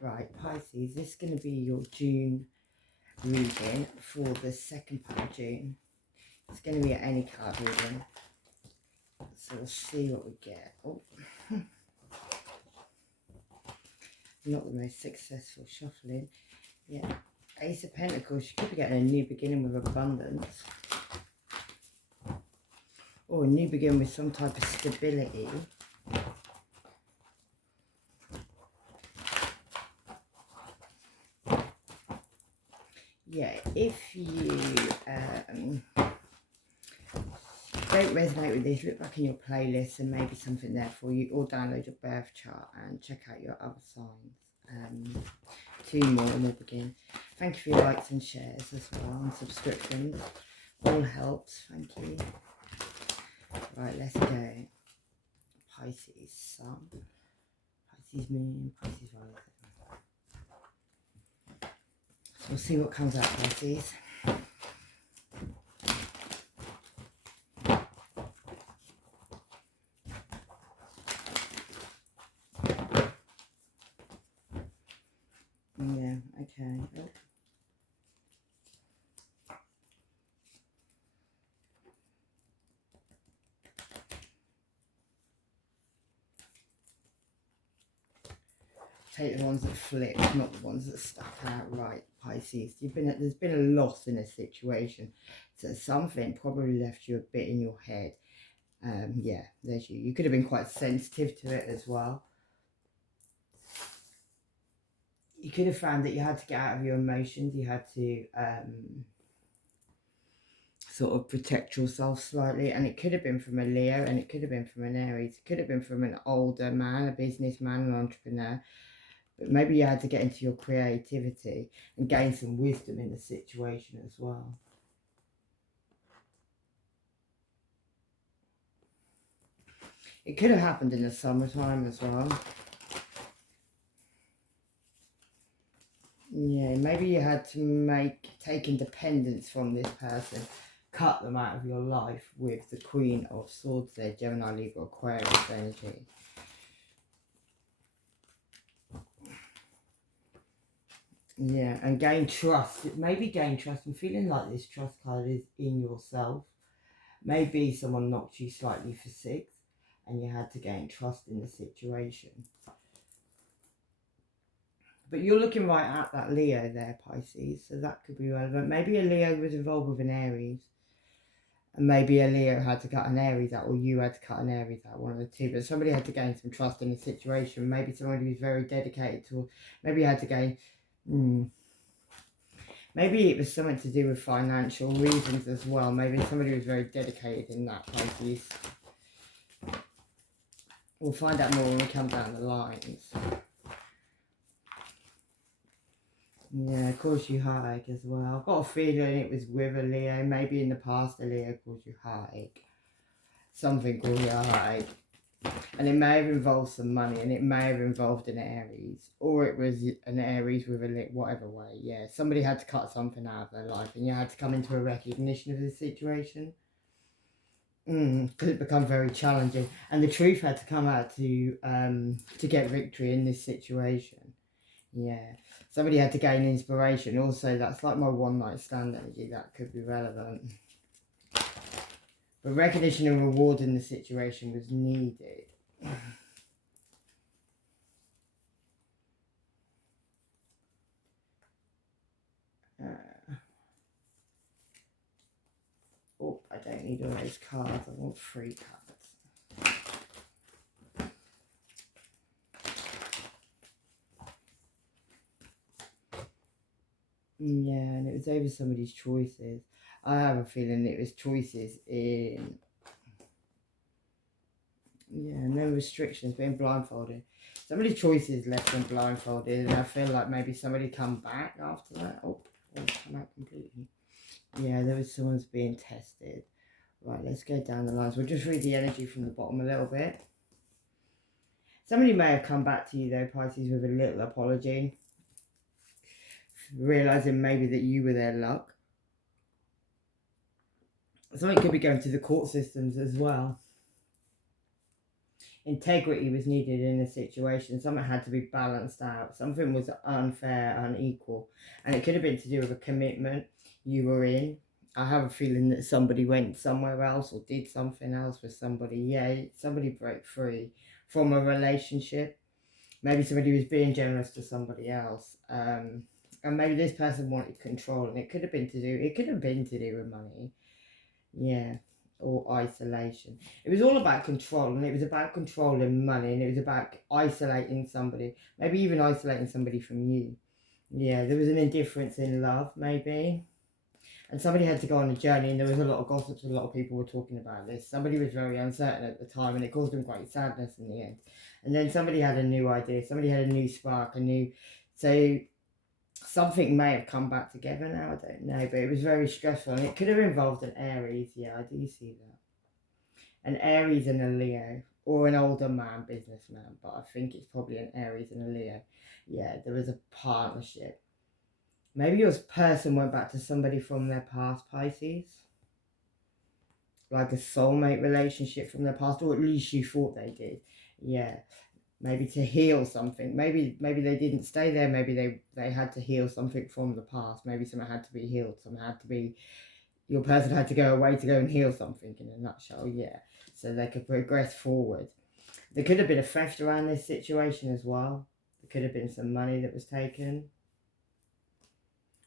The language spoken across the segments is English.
Right, Pisces, this is going to be your June reading for the second part of June. It's going to be any card reading. So we'll see what we get. Oh, not the most successful shuffling. Yeah, Ace of Pentacles. You could be getting a new beginning with abundance. Or a new beginning with some type of stability. Yeah, if you don't resonate with this, look back in your playlist and maybe something there for you, or download your birth chart and check out your other signs. 2 more and we'll begin. Thank you for your likes and shares as well, and subscriptions. All helps, thank you. Right, let's go. Pisces Sun, Pisces Moon, Pisces Rising. So we'll see what comes out, Pisces. Yeah, okay. Oh. Take the ones that flip, not the ones that stuck out. Right, Pisces. There's been a loss in a situation. So something probably left you a bit in your head. Yeah, there's you. You could have been quite sensitive to it as well. You could have found that you had to get out of your emotions. You had to sort of protect yourself slightly. And it could have been from a Leo, and it could have been from an Aries. It could have been from an older man, a businessman, an entrepreneur. But maybe you had to get into your creativity and gain some wisdom in the situation as well. It could have happened in the summertime as well. Yeah, maybe you had to take independence from this person, cut them out of your life with the Queen of Swords there, Gemini, Libra, Aquarius energy. Yeah, and gain trust. Maybe gain trust. I'm feeling like this trust card is in yourself. Maybe someone knocked you slightly for 6 and you had to gain trust in the situation. But you're looking right at that Leo there, Pisces, so that could be relevant. Maybe a Leo was involved with an Aries. And maybe a Leo had to cut an Aries out, or you had to cut an Aries out, one of the two. But somebody had to gain some trust in the situation. Maybe somebody who's very dedicated to, maybe you had to gain, maybe it was something to do with financial reasons as well. Maybe somebody was very dedicated in that, Pisces. We'll find out more when we come down the lines. Yeah, caused you heartache as well. I've got a feeling it was with a Leo. Maybe in the past a Leo caused you heartache. Something caused you heartache. And it may have involved some money, and it may have involved an Aries. Or it was an Aries with a whatever way. Yeah, somebody had to cut something out of their life, and you had to come into a recognition of the situation. Because it become very challenging. And the truth had to come out to get victory in this situation. Yeah. Somebody had to gain inspiration. Also, that's like my one night stand energy. That could be relevant. But recognition and reward in the situation was needed. Oh, I don't need all those cards. I want 3 cards. Yeah, and it was over somebody's choices. I have a feeling it was choices in... Yeah, no restrictions, being blindfolded. Somebody's choices left them blindfolded, and I feel like maybe somebody come back after that. Oh, it's come out completely. Yeah, there was someone's being tested. Right, let's go down the lines. We'll just read the energy from the bottom a little bit. Somebody may have come back to you though, Pisces, with a little apology. Realising maybe that you were their luck. Something could be going to the court systems as well. integrity was needed in a situation. Something had to be balanced out. Something was unfair, unequal. And it could have been to do with a commitment you were in. I have a feeling that somebody went somewhere else or did something else with somebody. Yeah, somebody broke free from a relationship. Maybe somebody was being generous to somebody else. And maybe this person wanted control, and it could have been to do with money. Yeah. Or isolation. It was all about control, and it was about controlling money, and it was about isolating somebody, maybe even isolating somebody from you. Yeah, there was an indifference in love, maybe. And somebody had to go on a journey, and there was a lot of gossip, a lot of people were talking about this. Somebody was very uncertain at the time, and it caused them great sadness in the end. And then somebody had a new idea, somebody had a new spark, so something may have come back together now, I don't know, but it was very stressful, and it could have involved an Aries. Yeah, I do see that. An Aries and a Leo, or an older man, businessman, but I think it's probably an Aries and a Leo. Yeah, there was a partnership. Maybe your person went back to somebody from their past, Pisces. Like a soulmate relationship from their past, or at least you thought they did. Yeah. Maybe to heal something. Maybe they didn't stay there. Maybe they had to heal something from the past. Maybe something had to be healed. Your person had to go away to go and heal something, in a nutshell. Yeah. So they could progress forward. There could have been a theft around this situation as well. There could have been some money that was taken.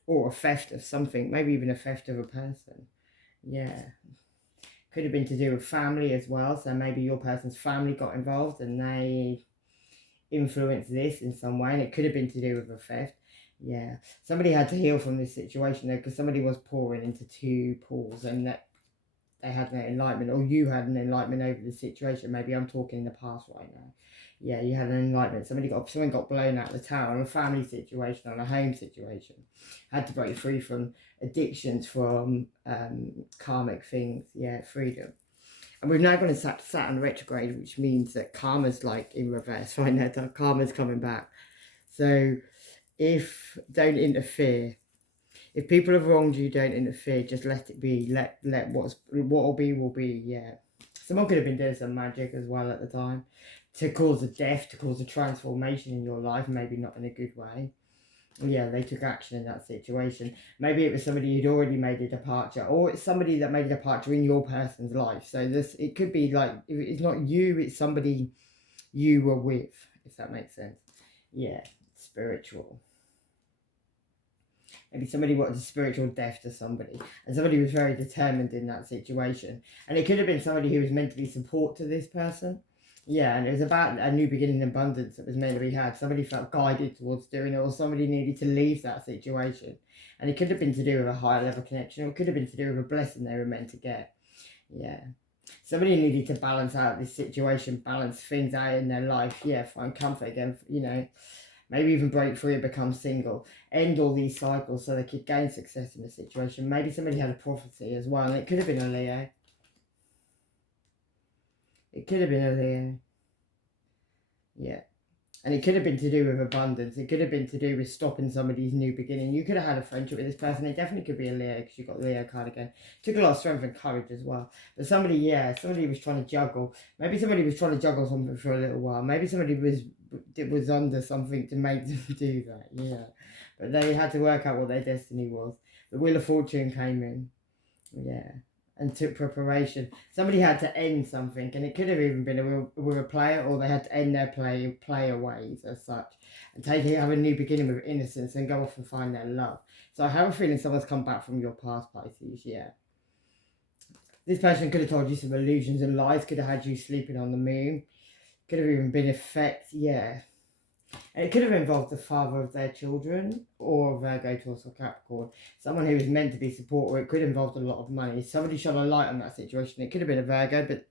Or a theft of something. Maybe even a theft of a person. Yeah. Could have been to do with family as well. So maybe your person's family got involved and they influence this in some way, and it could have been to do with a theft. Yeah, somebody had to heal from this situation though, because somebody was pouring into two pools, and that they had an enlightenment, or you had an enlightenment over the situation. Maybe I'm talking in the past right now. Yeah, you had an enlightenment. Someone got blown out of the tower on a family situation, on a home situation. Had to break free from addictions, from karmic things. Yeah, freedom. And we've now gone to Saturn retrograde, which means that karma's like in reverse right now. Karma's coming back. So don't interfere. If people have wronged you, don't interfere. Just let it be. Let what'll be will be. Yeah. Someone could have been doing some magic as well at the time to cause a death, to cause a transformation in your life. Maybe not in a good way. Yeah, they took action in that situation. Maybe it was somebody who'd already made a departure, or it's somebody that made a departure in your person's life. So it could be like, if it's not you, it's somebody you were with, if that makes sense. Yeah, spiritual. Maybe somebody wanted a spiritual death to somebody, and somebody was very determined in that situation. And it could have been somebody who was meant to be support to this person. Yeah, and it was about a new beginning abundance that was meant to be had. Somebody felt guided towards doing it, or somebody needed to leave that situation. And it could have been to do with a higher level connection, or it could have been to do with a blessing they were meant to get. Yeah. Somebody needed to balance out this situation, balance things out in their life. Yeah, find comfort again, maybe even break free and become single. End all these cycles so they could gain success in the situation. Maybe somebody had a prophecy as well, and it could have been a Leo. It could have been a Leo. Yeah. And it could have been to do with abundance. It could have been to do with stopping somebody's new beginning. You could have had a friendship with this person. It definitely could be a Leo, because you got the Leo card again. Took a lot of strength and courage as well. But somebody was trying to juggle. Maybe somebody was trying to juggle something for a little while. Maybe somebody was under something to make them do that. Yeah. But they had to work out what their destiny was. The Wheel of Fortune came in. Yeah. And took preparation. Somebody had to end something, and it could have even been with a player, or they had to end their player ways as such, and have a new beginning with innocence, and go off and find their love. So I have a feeling someone's come back from your past, Pisces. Yeah. This person could have told you some illusions and lies. Could have had you sleeping on the moon. Could have even been effect. Yeah. And it could have involved the father of their children, or Virgo, Taurus, or Capricorn. Someone who was meant to be support, or it could have involved a lot of money. Somebody shone a light on that situation. It could have been a Virgo, but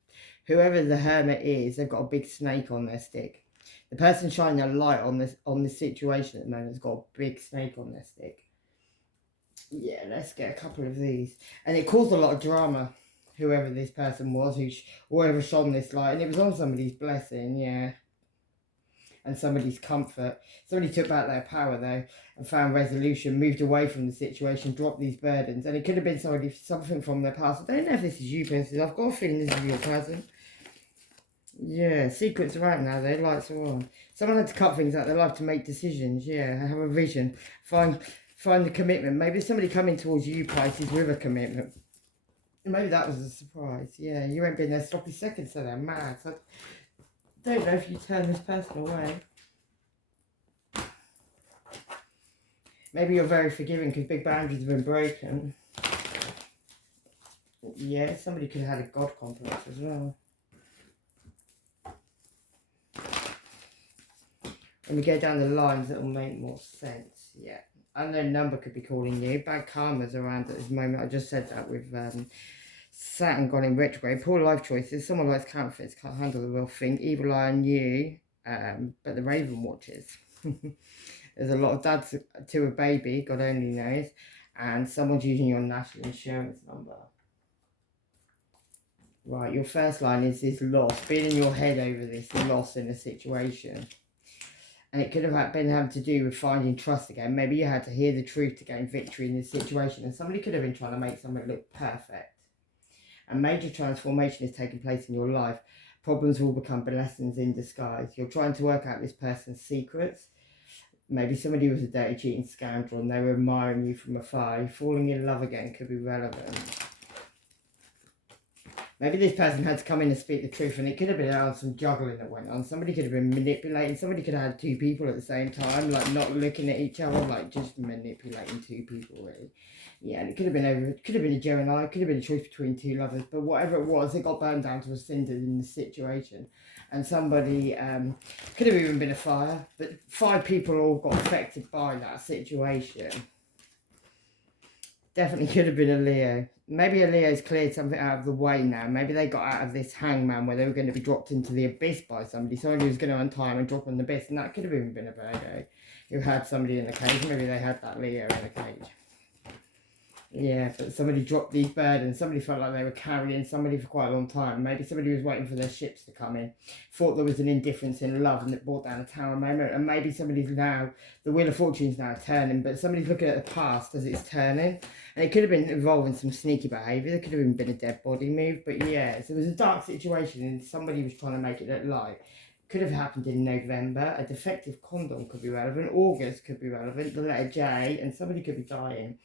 whoever the hermit is, they've got a big snake on their stick. The person shining a light on this situation at the moment has got a big snake on their stick. Yeah, let's get a couple of these. And it caused a lot of drama, whoever this person was, whoever shone this light. And it was on somebody's blessing, yeah. And somebody's comfort. Somebody took back their power though, and found resolution, moved away from the situation, dropped these burdens. And it could have been something from their past. I don't know if this is you, Princess. I've got a feeling this is your person. Yeah, secrets are out now, though, lights are on. Someone had to cut things out of their life to make decisions, yeah, have a vision, find the commitment. Maybe somebody coming towards you, Pisces, with a commitment. Maybe that was a surprise, yeah, you won't be in there sloppy seconds, so they're mad. So I don't know if you turn this person away. Maybe you're very forgiving because big boundaries have been broken. Yeah, somebody could have had a God complex as well. When we go down the lines, it'll make more sense. Yeah. Unknown number could be calling you. Bad karma's around at this moment. I just said that with Saturn gone in retrograde. Poor life choices. Someone likes counterfeits, can't handle the real thing. Evil eye on you, but the Raven watches. There's a lot of dads to a baby, God only knows. And someone's using your national insurance number. Right, your first line is this loss. Being in your head over this loss in a situation. And it could have been having to do with finding trust again. Maybe you had to hear the truth to gain victory in this situation. And somebody could have been trying to make something look perfect. A major transformation is taking place in your life. Problems will become blessings in disguise. You're trying to work out this person's secrets. Maybe somebody was a dirty, cheating scoundrel and they were admiring you from afar. Falling in love again could be relevant. Maybe this person had to come in and speak the truth, and it could have been some juggling that went on. Somebody could have been manipulating. Somebody could have had two people at the same time, like not looking at each other, like just manipulating two people, really. Yeah, and it could have been it could have been a Gemini, it could have been a choice between two lovers, but whatever it was, it got burned down to a cinder in the situation. And somebody, could have even been a fire, but 5 people all got affected by that situation. Definitely could have been a Leo. Maybe a Leo's cleared something out of the way now. Maybe they got out of this hangman where they were going to be dropped into the abyss by somebody. Somebody was going to untie them and drop them in the abyss. And that could have even been a Virgo who had somebody in the cage. Maybe they had that Leo in the cage. Yeah, but somebody dropped these burdens. Somebody felt like they were carrying somebody for quite a long time. Maybe somebody was waiting for their ships to come in. Thought there was an indifference in love and it brought down a tower moment. And maybe somebody's now, the Wheel of Fortune's now turning, but somebody's looking at the past as it's turning. And it could have been involving some sneaky behaviour. There could have even been a dead body move. But yeah, so it was a dark situation and somebody was trying to make it look light. Could have happened in November. A defective condom could be relevant. August could be relevant. The letter J, and somebody could be dying.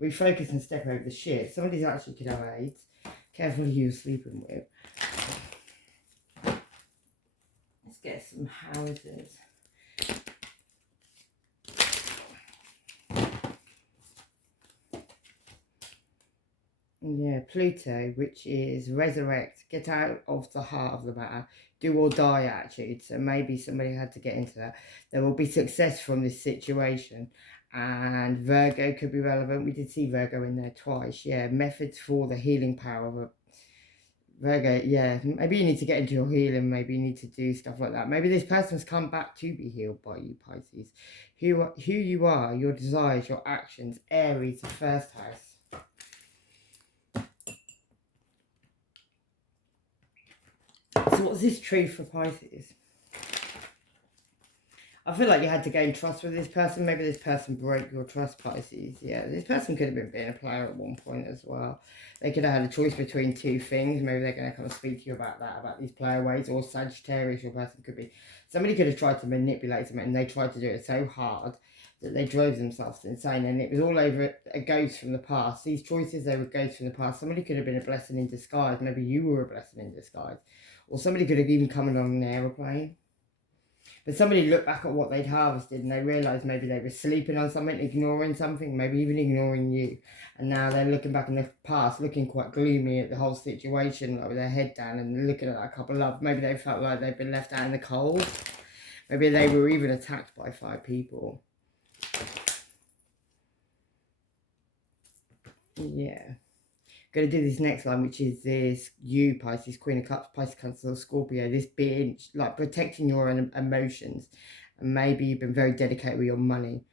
Refocus and step over the shit. Somebody's actually could have AIDS. Careful who you're sleeping with. Let's get some houses. Yeah, Pluto, which is resurrect, get out of the heart of the matter, do or die attitude. So maybe somebody had to get into that. There will be success from this situation. And Virgo could be relevant. We did see Virgo in there twice. Yeah, methods for the healing power of a Virgo. Yeah, maybe you need to get into your healing. Maybe you need to do stuff like that. Maybe this person's come back to be healed by you, Pisces. Who you are, your desires, your actions. Aries, the first house. So what's this truth for Pisces? I feel like you had to gain trust with this person. Maybe this person broke your trust, Pisces. Yeah, this person could have been being a player at one point as well. They could have had a choice between two things. Maybe they're going to come and speak to you about that, about these player ways. Or Sagittarius, your person could be. Somebody could have tried to manipulate them and they tried to do it so hard that they drove themselves insane. And it was all over a ghost from the past. These choices, they were ghosts from the past. Somebody could have been a blessing in disguise. Maybe you were a blessing in disguise. Or somebody could have even come along an aeroplane. But somebody looked back at what they'd harvested and they realised maybe they were sleeping on something, ignoring something, maybe even ignoring you. And now they're looking back in the past, looking quite gloomy at the whole situation, like with their head down and looking at that couple of love. Maybe they felt like they'd been left out in the cold. Maybe they were even attacked by 5 people. Yeah. Going to do this next line, which is this you, Pisces, Queen of Cups, Pisces, Cancer, Scorpio, this being like protecting your emotions. And maybe you've been very dedicated with your money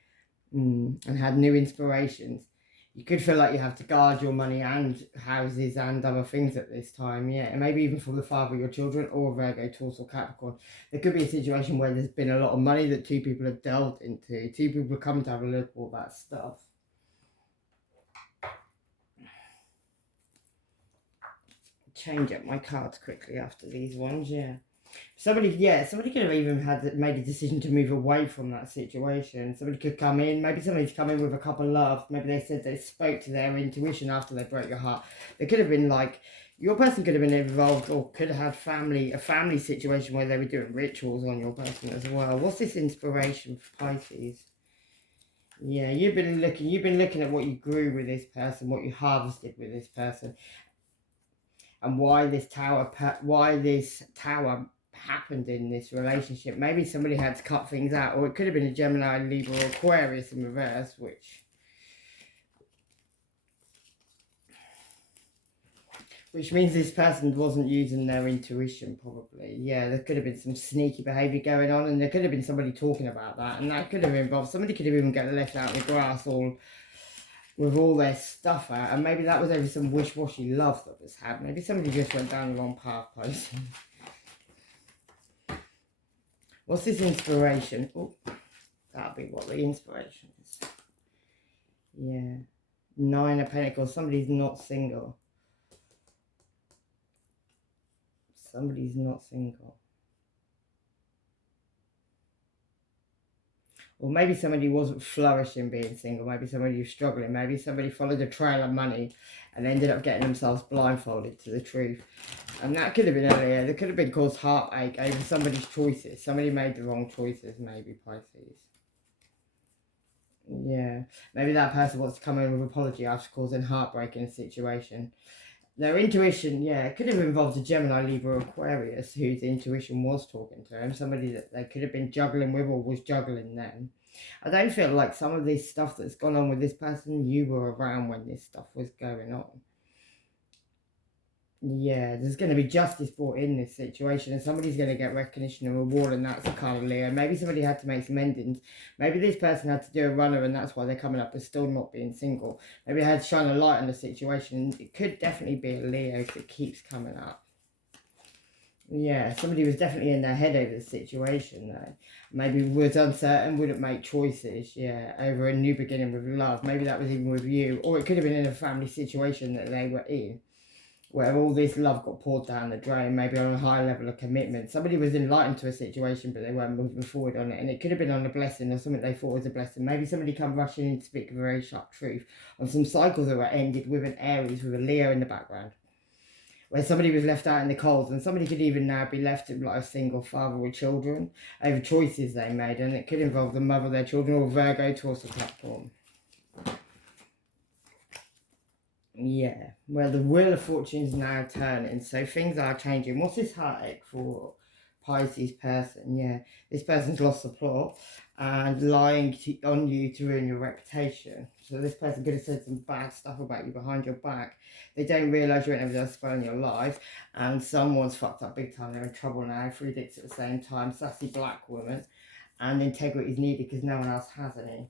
and had new inspirations. You could feel like you have to guard your money and houses and other things at this time, yeah. And maybe even from the father of your children or Virgo, Taurus or Capricorn. There could be a situation where there's been a lot of money that 2 people have delved into. 2 people have come to have a look at all that stuff. Change up my cards quickly after these ones, yeah. Somebody could have even made a decision to move away from that situation. Somebody could come in, maybe somebody's come in with a couple of love. Maybe they said they spoke to their intuition after they broke your heart. There could have been like, your person could have been involved or could have had a family situation where they were doing rituals on your person as well. What's this inspiration for Pisces? Yeah, you've been looking at what you grew with this person, what you harvested with this person, and why this tower happened in this relationship. Maybe somebody had to cut things out, or it could have been a Gemini, Libra, or Aquarius in reverse, which means this person wasn't using their intuition, probably. Yeah, there could have been some sneaky behaviour going on, and there could have been somebody talking about that, and that could have involved, somebody could have even got left out in the grass all with all their stuff out, and maybe that was over some wish-washy love that was had. Maybe somebody just went down the wrong path, posting. What's this inspiration? Oh, that'll be what the inspiration is. Yeah. 9 of Pentacles. Somebody's not single. Somebody's not single. Or maybe somebody wasn't flourishing being single. Maybe somebody was struggling. Maybe somebody followed a trail of money and ended up getting themselves blindfolded to the truth. And that could have been earlier. There could have been caused heartache over somebody's choices. Somebody made the wrong choices, maybe, Pisces. Yeah. Maybe that person wants to come in with an apology after causing heartbreak in a situation. Their intuition, yeah, it could have involved a Gemini, Libra, or Aquarius whose intuition was talking to them. Somebody that they could have been juggling with or was juggling them. I don't feel like some of this stuff that's gone on with this person, you were around when this stuff was going on. Yeah, there's going to be justice brought in this situation, and somebody's going to get recognition and reward, and that's a kind of Leo. Maybe somebody had to make some endings. Maybe this person had to do a runner, and that's why they're coming up as still not being single. Maybe they had to shine a light on the situation. It could definitely be a Leo because it keeps coming up. Yeah, somebody was definitely in their head over the situation, though. Maybe was uncertain, wouldn't make choices, yeah, over a new beginning with love. Maybe that was even with you, or it could have been in a family situation that they were in, where all this love got poured down the drain, maybe on a high level of commitment. Somebody was enlightened to a situation, but they weren't moving forward on it. And it could have been on a blessing or something they thought was a blessing. Maybe somebody come rushing in to speak a very sharp truth on some cycles that were ended with an Aries, with a Leo in the background, where somebody was left out in the cold, and somebody could even now be left like a single father with children over choices they made. And it could involve the mother of their children or Virgo towards the platform. Yeah, well, the wheel of fortune is now turning, so things are changing. What's this heartache for Pisces person? Yeah, this person's lost the plot and lying on you to ruin your reputation. So this person could have said some bad stuff about you behind your back. They don't realise you're ever just spoiling your life, and someone's fucked up big time. They're in trouble now. 3 dicks at the same time. Sassy black woman, and integrity is needed because no one else has any.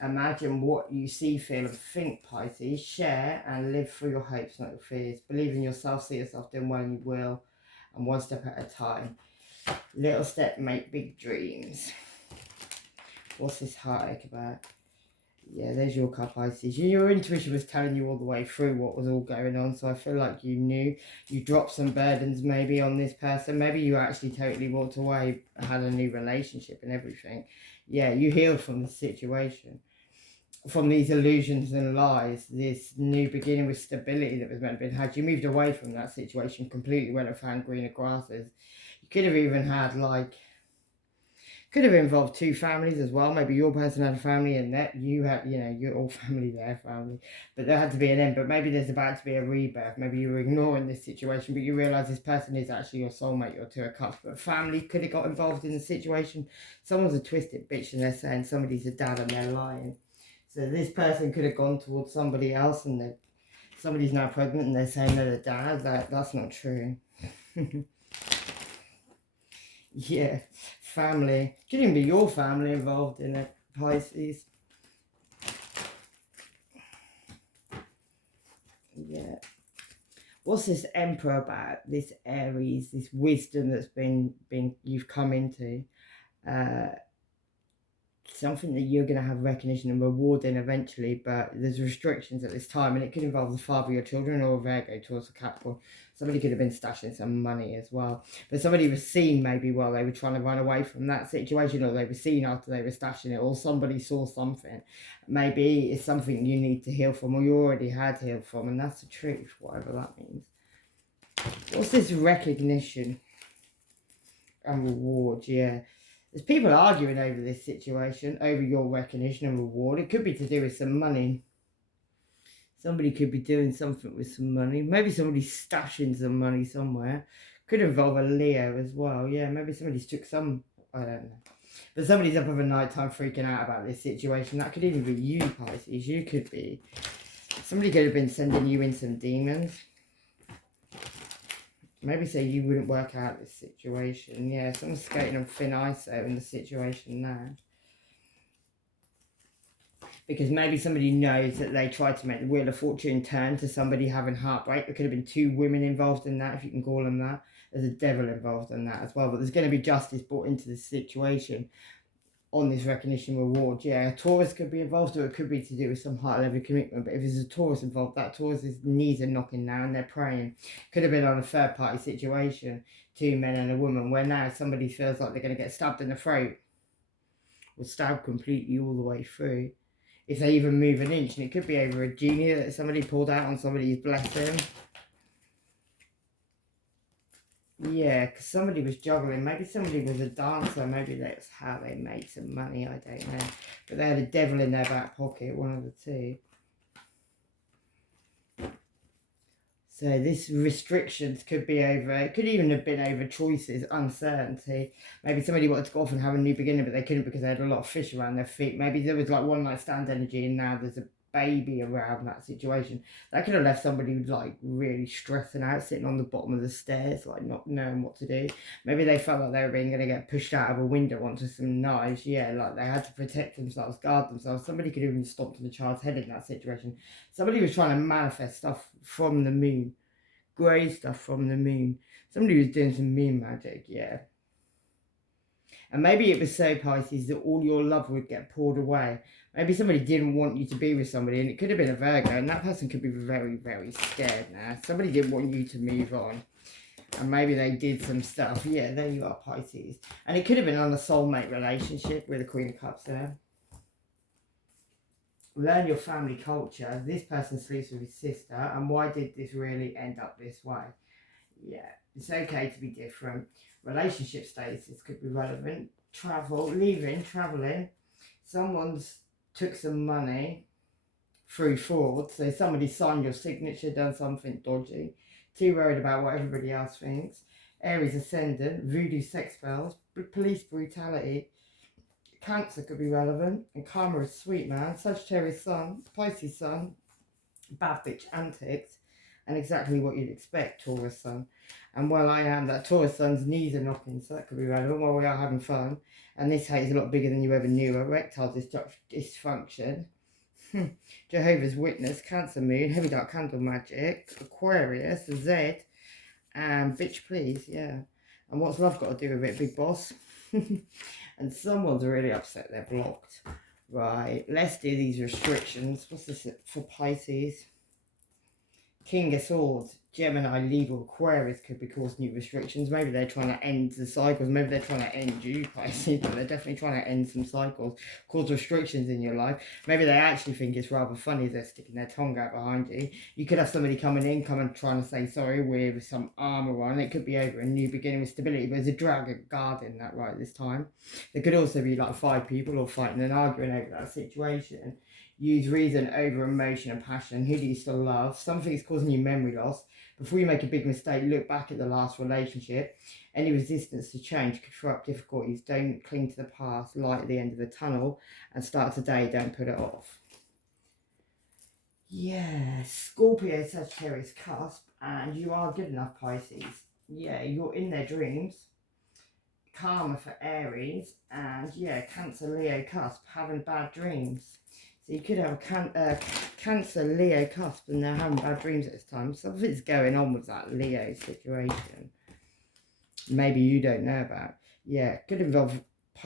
Imagine what you see, feel and think, Pisces. Share and live through your hopes, not your fears. Believe in yourself, see yourself doing well, and you will. And one step at a time. Little step, make big dreams. What's this heartache about? Yeah, there's your card, Pisces. Your intuition was telling you all the way through what was all going on. So I feel like you knew. You dropped some burdens maybe on this person. Maybe you actually totally walked away, had a new relationship and everything. Yeah, you healed from the situation, from these illusions and lies, this new beginning with stability that was meant to be had. You moved away from that situation completely, went and found greener grasses. You could have even had could have involved 2 families as well. Maybe your person had a family and that you had, you're all family, their family. But there had to be an end. But maybe there's about to be a rebirth. Maybe you were ignoring this situation, but you realise this person is actually your soulmate, your 2 of cups. But family could have got involved in the situation. Someone's a twisted bitch and they're saying somebody's a dad and they're lying. So this person could have gone towards somebody else and somebody's now pregnant and they're saying they're the dad. That's not true. Yeah, family. Could even be your family involved in it, Pisces. Yeah. What's this Emperor about? This Aries, this wisdom that's been you've come into. something that you're going to have recognition and reward in eventually, but there's restrictions at this time, and it could involve the father of your children or a Virgo towards a Capricorn. Somebody could have been stashing some money as well, but somebody was seen maybe while they were trying to run away from that situation, or they were seen after they were stashing it, or somebody saw something. Maybe it's something you need to heal from, or you already had healed from, and that's the truth, whatever that means. What's this recognition and reward? Yeah. There's people arguing over this situation, over your recognition and reward. It could be to do with some money. Somebody could be doing something with some money. Maybe somebody's stashing some money somewhere. Could involve a Leo as well. Yeah, maybe somebody's took some, I don't know. But somebody's up over night time freaking out about this situation. That could even be you, Pisces. You could be. Somebody could have been sending you in some demons. Maybe say you wouldn't work out this situation. Yeah, someone's skating on thin ice though in the situation now. Because maybe somebody knows that they tried to make the Wheel of Fortune turn to somebody having heartbreak. There could have been 2 women involved in that, if you can call them that. There's a devil involved in that as well. But there's going to be justice brought into this situation on this recognition reward. Yeah, a Taurus could be involved, or it could be to do with some high level commitment. But if there's a Taurus involved, that Taurus's knees are knocking now and they're praying. Could have been on a third party situation, 2 men and a woman, where now somebody feels like they're going to get stabbed in the throat, or stabbed completely all the way through, if they even move an inch. And it could be over a genie that somebody pulled out on somebody's blessing. Yeah, because somebody was juggling. Maybe somebody was a dancer. Maybe that's how they made some money. I don't know. But they had a devil in their back pocket, one of the two. So this restrictions could be over. It could even have been over choices, uncertainty. Maybe somebody wanted to go off and have a new beginning, but they couldn't because they had a lot of fish around their feet. Maybe there was like one night stand energy, and now there's a baby around that situation. That could have left somebody like really stressing out, sitting on the bottom of the stairs, like not knowing what to do. Maybe they felt like they were going to get pushed out of a window onto some knives. Yeah, like they had to protect themselves, guard themselves. Somebody could have even stomped on the child's head in that situation. Somebody was trying to manifest stuff from the moon, grey stuff from the moon. Somebody was doing some moon magic, yeah. And maybe it was so, Pisces, that all your love would get poured away. Maybe somebody didn't want you to be with somebody, and it could have been a Virgo, and that person could be very, very scared now. Somebody didn't want you to move on. And maybe they did some stuff. Yeah, there you are, Pisces. And it could have been on a soulmate relationship with the Queen of Cups there. Learn your family culture. This person sleeps with his sister. And why did this really end up this way? Yeah, it's okay to be different. Relationship status could be relevant. Travel, leaving, travelling. Someone's took some money through fraud. So somebody signed your signature, done something dodgy. Too worried about what everybody else thinks. Aries ascendant, voodoo sex spells, police brutality. Cancer could be relevant. And karma is sweet man. Sagittarius sun, Pisces sun, bad bitch antics. And exactly what you'd expect, Taurus sun. And while I am, that Taurus sun's knees are knocking, so that could be relevant while we are having fun. And this hate is a lot bigger than you ever knew. Erectile dysfunction. Jehovah's Witness, Cancer moon, heavy dark candle magic, Aquarius, Z, and bitch please, yeah. And what's love got to do with it, big boss? And someone's really upset they're blocked. Right, let's do these restrictions. What's this for Pisces? King of Swords, Gemini, Libra, Aquarius could be causing new restrictions. Maybe they're trying to end the cycles. Maybe they're trying to end you, Pisces, but they're definitely trying to end some cycles, cause restrictions in your life. Maybe they actually think it's rather funny they're sticking their tongue out behind you. You could have somebody coming in, trying to say sorry with some armour on. It could be over a new beginning with stability, but there's a dragon guarding that right this time. There could also be like 5 people all fighting and arguing over that situation. Use reason over emotion and passion. Who do you still love? Something is causing you memory loss. Before you make a big mistake, look back at the last relationship. Any resistance to change could throw up difficulties. Don't cling to the past. Light at the end of the tunnel. And start today. Don't put it off. Yeah. Scorpio, Sagittarius cusp. And you are good enough, Pisces. Yeah, you're in their dreams. Karma for Aries. And yeah, Cancer, Leo cusp. Having bad dreams. So you could have a Cancer, Leo cusp, and they're having bad dreams at this time. Something's going on with that Leo situation. Maybe you don't know about. Yeah, could involve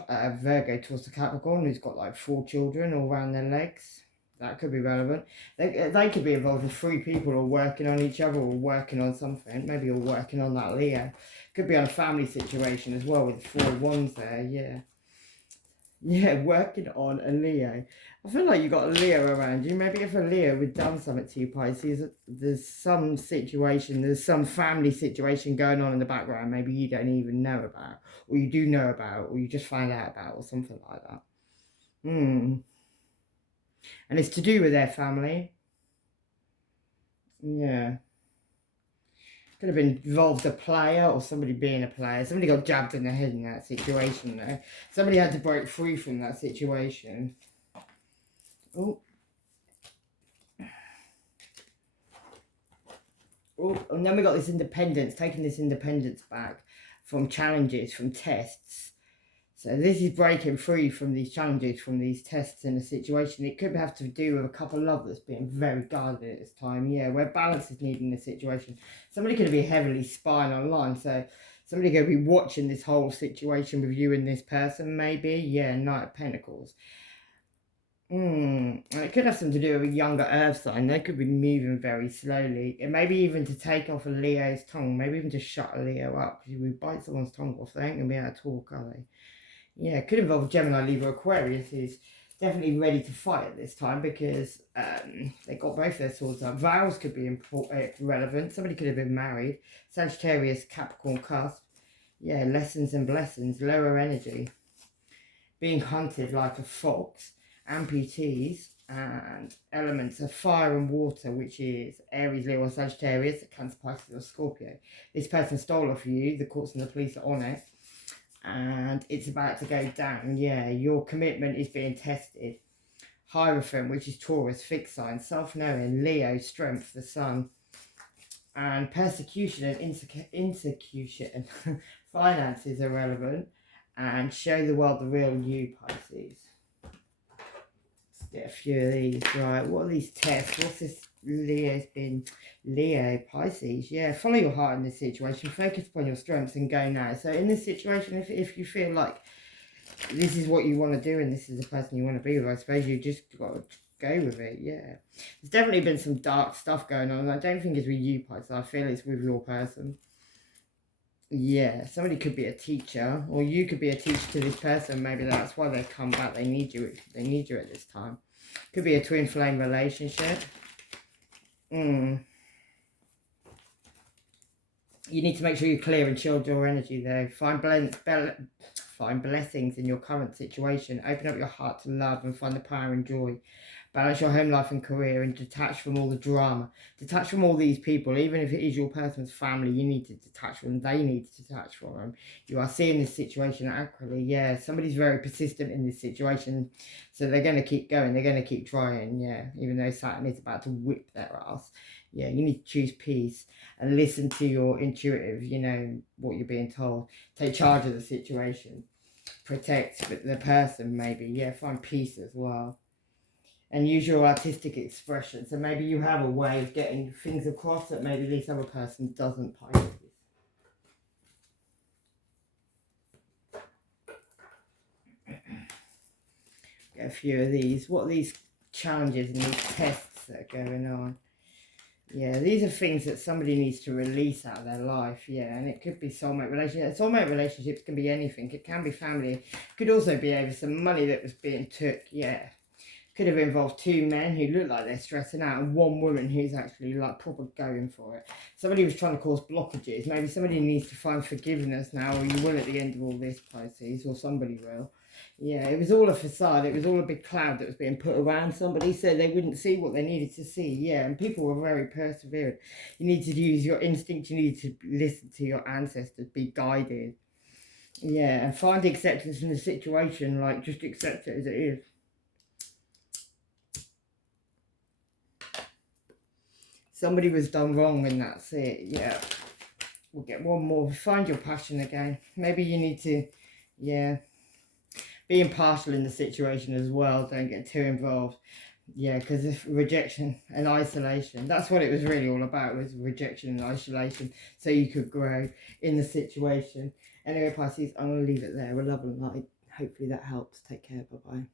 Virgo towards the Capricorn, who's got like 4 children all around their legs. That could be relevant. They could be involved with 3 people all working on each other or working on something. Maybe all working on that Leo. Could be on a family situation as well with 4 wands there, yeah. Yeah, working on a Leo. I feel like you got a Leo around you. Maybe if a Leo had done something to you, Pisces, there's some situation, there's some family situation going on in the background maybe you don't even know about, or you do know about, or you just find out about, or something like that. And it's to do with their family. Yeah. Could have been involved a player or somebody being a player. Somebody got jabbed in the head in that situation though. Somebody had to break free from that situation. Oh. Oh, and then we got this independence, taking this independence back from challenges, from tests. So this is breaking free from these challenges, from these tests in a situation. It could have to do with a couple of lovers being very guarded at this time. Yeah, where balance is needed in this situation. Somebody could be heavily spying online. So somebody could be watching this whole situation with you and this person, maybe. Yeah, Knight of Pentacles. And it could have something to do with a younger earth sign. They could be moving very slowly. And maybe even to take off a Leo's tongue. Maybe even to shut a Leo up. Because if we bite someone's tongue off, they ain't going to be able to talk, are they? Yeah, it could involve Gemini, Libra, Aquarius, who's definitely ready to fight at this time because they got both their swords up. Vows could be relevant. Somebody could have been married. Sagittarius, Capricorn cusp. Yeah, lessons and blessings, lower energy. Being hunted like a fox. Amputees and elements of fire and water, which is Aries, Leo, or Sagittarius, Cancer, Pisces, or Scorpio. This person stole off you. The courts and the police are on it. And it's about to go down. Yeah, your commitment is being tested. Hierophant, which is Taurus, fixed sign, self-knowing, Leo, strength, the sun. And persecution and insecution. Finances are relevant. And show the world the real you, Pisces. Let's get a few of these. Right, what are these tests? What's this Leo's been? Leo, Pisces, yeah, follow your heart in this situation, focus upon your strengths and go now. So in this situation, if you feel like this is what you want to do and this is the person you want to be with, I suppose you just got to go with it, yeah. There's definitely been some dark stuff going on. I don't think it's with you, Pisces, I feel it's with your person. Yeah, somebody could be a teacher, or you could be a teacher to this person. Maybe that's why they come back. They need you at this time. Could be a twin flame relationship. You need to make sure you clear and shield your energy though. Find blessings in your current situation. Open up your heart to love and find the power and joy. Balance your home life and career and detach from all the drama. Detach from all these people. Even if it is your person's family, you need to detach from them. They need to detach from them. You are seeing this situation accurately. Yeah, somebody's very persistent in this situation. So they're going to keep going. They're going to keep trying. Yeah, even though Saturn is about to whip their ass. Yeah, you need to choose peace and listen to your intuitive, what you're being told. Take charge of the situation. Protect the person, maybe. Yeah, find peace as well. And use your artistic expression. So maybe you have a way of getting things across that maybe this other person doesn't, Pisces. Get a few of these. What are these challenges and these tests that are going on? Yeah, these are things that somebody needs to release out of their life, yeah, and it could be soulmate relationships. Soulmate relationships can be anything. It can be family. It could also be over some money that was being took, yeah. Could have involved 2 men who look like they're stressing out and 1 woman who's actually like proper going for it. Somebody was trying to cause blockages. Maybe somebody needs to find forgiveness now, or you will at the end of all this, Pisces, or somebody will. Yeah, it was all a facade. It was all a big cloud that was being put around somebody so they wouldn't see what they needed to see. Yeah, and people were very perseverant. You need to use your instinct. You need to listen to your ancestors, be guided. Yeah, and find acceptance in the situation. Like, just accept it as it is. Somebody was done wrong and that's it. Yeah, we'll get one more. Find your passion again. Maybe you need to, yeah, be impartial in the situation as well. Don't get too involved. Yeah, because if rejection and isolation, that's what it was really all about, was rejection and isolation, so you could grow in the situation. Anyway, Pisces, I'm going to leave it there. We're love and light. hopefully that helps. Take care. Bye-bye.